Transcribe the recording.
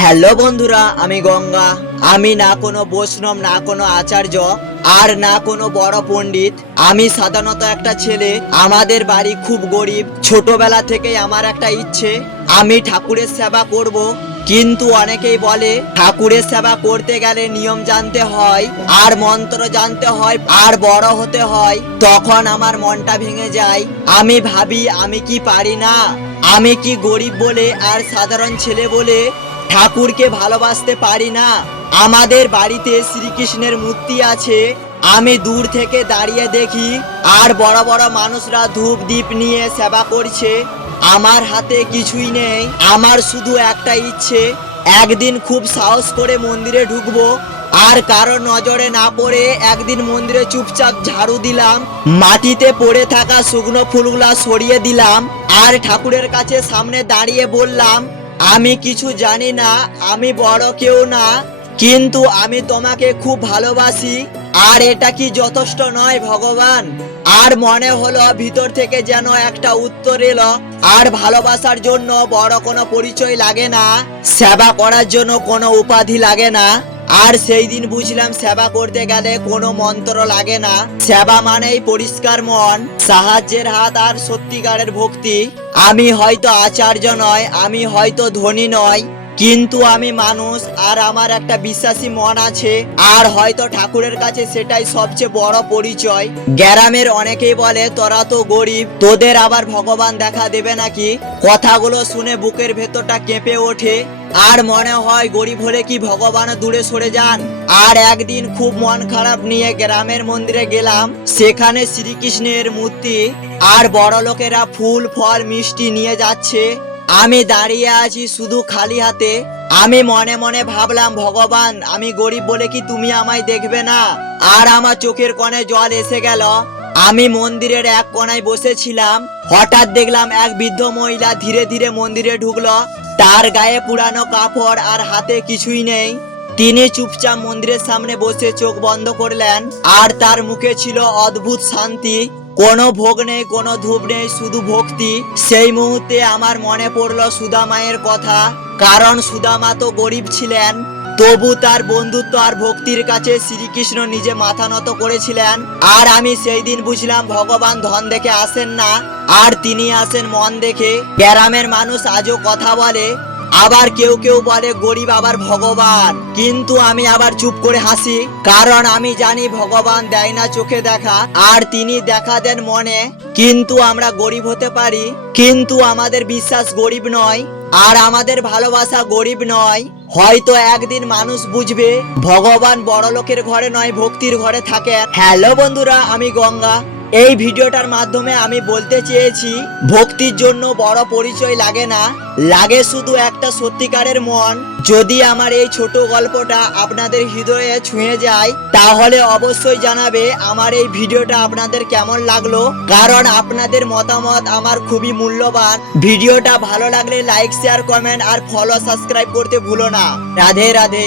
Hello বন্ধুরা, আমি গঙ্গা। আমি না কোনো বৈষ্ণব, না কোনো আচার্য, আর না কোনো বড় পণ্ডিত। আমি সাধারণত একটা ছেলে। আমাদের বাড়ি খুব গরিব। ছোটবেলা থেকেই আমার একটা ইচ্ছে, আমি ঠাকুরের সেবা করব। কিন্তু অনেকেই বলে ঠাকুরের সেবা করতে গেলে নিয়ম জানতে হয়, আর মন্ত্র জানতে হয়, আর বড় হতে হয়। তখন আমার মনটা ভেঙে যায়। আমি ভাবি আমি কি পারি না? আমি কি গরিব বলে আর সাধারণ ছেলে বলে ঠাকুরকে ভালোবাসতে পারি না? আমাদের বাড়িতে শ্রীকৃষ্ণের মূর্তি আছে। আমি দূর থেকে দাঁড়িয়ে দেখি, আর বড় বড় মানুষরা ধূপ দীপ নিয়ে সেবা করছে। আমার হাতে কিছুই নেই। আমার শুধু একটা ইচ্ছে, একদিন খুব সাহস করে মন্দিরে ঢুকবো, আর কারো নজরে না পড়ে একদিন মন্দিরে চুপচাপ ঝাড়ু দিলাম, মাটিতে পড়ে থাকা শুকনো ফুলগুলা সরিয়ে দিলাম, আর ঠাকুরের কাছে সামনে দাঁড়িয়ে বললাম, আমি কিছু জানি না, আমি বড় কেউ না, কিন্তু আমি তোমাকে খুব ভালোবাসি। আর এটা কি যথেষ্ট নয় ভগবান? আর মনে হলো ভিতর থেকে যেন একটা উত্তর এলো, আর ভালোবাসার জন্য বড় কোনো পরিচয় লাগে না, সেবা করার জন্য কোনো উপাধি লাগে না। আর সেই দিন বুঝলাম সেবা করতে গেলে কোনো মন্ত্র লাগে না। সেবা মানেই পরিষ্কার মন, সাহায্যের হাত, আর সত্যিকারের ভক্তি। আমি হয়তো আচার্য নয়, আমি হয়তো ধনী নয়, কিন্তু আমি মানুষ, আর আমার একটা বিশ্বাসী মন আছে। আর হয়তো ঠাকুরের কাছে সেটাই সবচেয়ে বড় পরিচয়। গ্রামের অনেকেই বলে তোরা তো গরিব, তোদের আবার ভগবান দেখা দেবে নাকি? কথাগুলো শুনে বুকের ভেতরটা কেঁপে ওঠে, আর মনে হয় গরিব হলে কি ভগবান দূরে সরে যান? আর একদিন খুব মন খারাপ নিয়ে গ্রামের মন্দিরে গেলাম। সেখানে শ্রীকৃষ্ণের মূর্তি, আর বড় লোকেরা ফুল ফল মিষ্টি নিয়ে যাচ্ছে। আমি দাঁড়িয়ে আছি শুধু খালি হাতে। আমি মনে মনে ভাবলাম, ভগবান, আমি গরিব বলে কি তুমি আমায় দেখবে না? আর আমার চোখের কোণে জল এসে গেল। আমি মন্দিরের এক কোণায় বসেছিলাম। হঠাৎ দেখলাম এক বৃদ্ধ মহিলা ধীরে ধীরে মন্দিরে ঢুকলো। তার গায়ে পুরানো কাপড়, আর হাতে কিছুই নেই। তিনি চুপচাপ মন্দিরের সামনে বসে চোখ বন্ধ করলেন, আর তার মুখে ছিল অদ্ভুত শান্তি। কোনো ভোগ নেই, কোনো ধূপ নেই, শুধু ভক্তি। সেই মুহূর্তে আমার মনে পড়লো সুদামায়ের কথা। কারণ সুদামা তো গরিব ছিলেন, তবু তার বন্ধুত্ব আর ভক্তির কাছে শ্রীকৃষ্ণ নিজে মাথা নত করেছিলেন। আর আমি সেই দিন বুঝলাম, ভগবান ধন দেখে আসেন না, আর তিনি আসেন মন দেখে। গ্রামের মানুষ আজও কথা বলে, আবার কেউ কেউ বলে গরিব আবার ভগবান, কিন্তু আমি আবার চুপ করে হাসি। কারণ আমি জানি ভগবান দেয় না চোখে দেখা, আর তিনি দেখা দেন মনে। কিন্তু আমরা গরিব হতে পারি, কিন্তু আমাদের বিশ্বাস গরিব নয়, আর আমাদের ভালোবাসা গরিব নয়। হয়তো একদিন মানুষ বুঝবে ভগবান বড় লোকের ঘরে নয়, ভক্তির ঘরে থাকে। হ্যালো বন্ধুরা, আমি গঙ্গা। এই ভিডিওটার মাধ্যমে আমি বলতে চেয়েছি, ভক্তির জন্য বড় পরিচয় লাগে না, লাগে শুধু একটা সত্যিকারের মন। যদি আমার এই ছোট গল্পটা আপনাদের হৃদয়ে ছুঁয়ে যায়, তাহলে অবশ্যই জানাবে আমার এই ভিডিওটা আপনাদের কেমন লাগলো। কারণ আপনাদের মতামত আমার খুবই মূল্যবান। ভিডিওটা ভালো লাগলে লাইক, শেয়ার, কমেন্ট আর ফলো, সাবস্ক্রাইব করতে ভুলো না। রাধে রাধে।